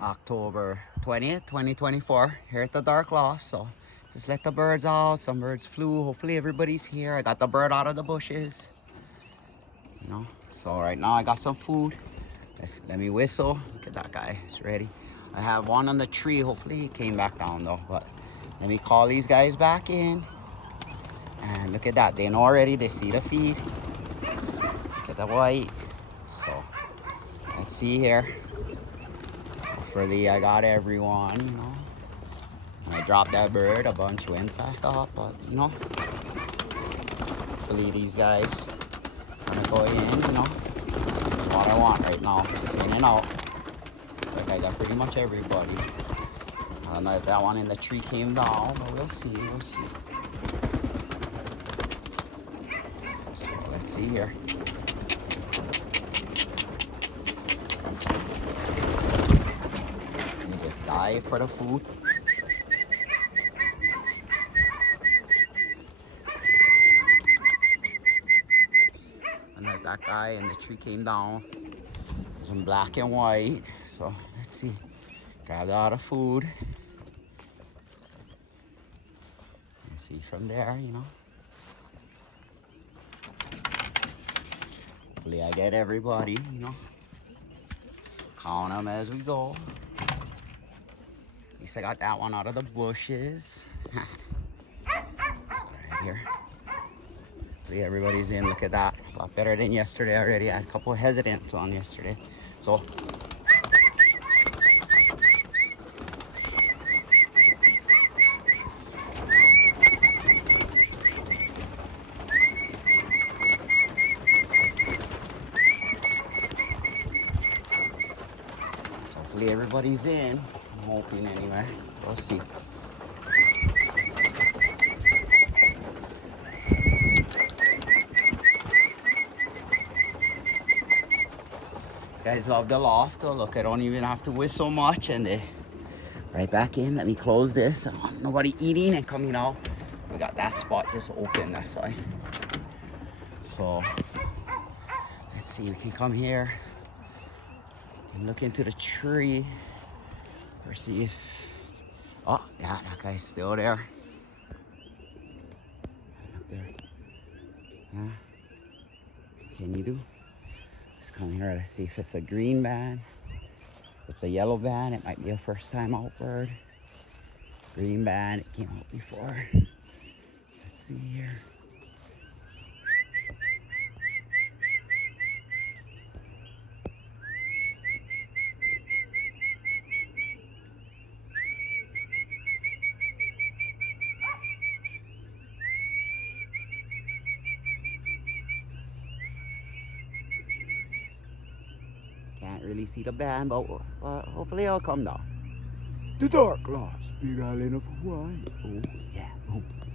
October 20th, 2024, here at the Dark Loft. So just let the birds out. Some birds flew. Hopefully everybody's here. I got the bird out of the bushes. You know, so right now I got some food. Let me whistle. Look at that guy. It's ready. I have one on the tree. Hopefully he came back down though. But let me call these guys back in. And look at that. They know already. They see the feed. Look at the white. So let's see here. Hopefully I got everyone, you know. And I dropped that bird, a bunch went back up, but you know. Hopefully these guys gonna go in, you know. That's what I want right now. Just in and out. Like I got pretty much everybody. I don't know if that one in the tree came down, but we'll see, we'll see. So let's see here. Just dive for the food. And that guy in the tree came down. Some black and white. So let's see. Grabbed out of food. And see from there, you know. Hopefully I get everybody, you know. Count them as we go. At least I got that one out of the bushes. Right here. Hopefully everybody's in. Look at that. A lot better than yesterday already. I had a couple of hesitants on yesterday. So hopefully everybody's in. I'm hoping anyway. We'll see. These guys love the loft though. Look, I don't even have to whistle much and they right back in. Let me close this. I don't want nobody eating and coming out. We got that spot just open, that's why. So let's see, we can come here and look into the tree or see if, oh yeah, that guy's still there. Right up there. Huh? What can you do? Let's come here to see if it's a green band. If it's a yellow band, it might be a first time out bird. Green band, it came out before. Let's see here. Can't really see the band, but hopefully it'll come down. The Dark Loft, Big Island of Hawaii. Oh, yeah. Oh.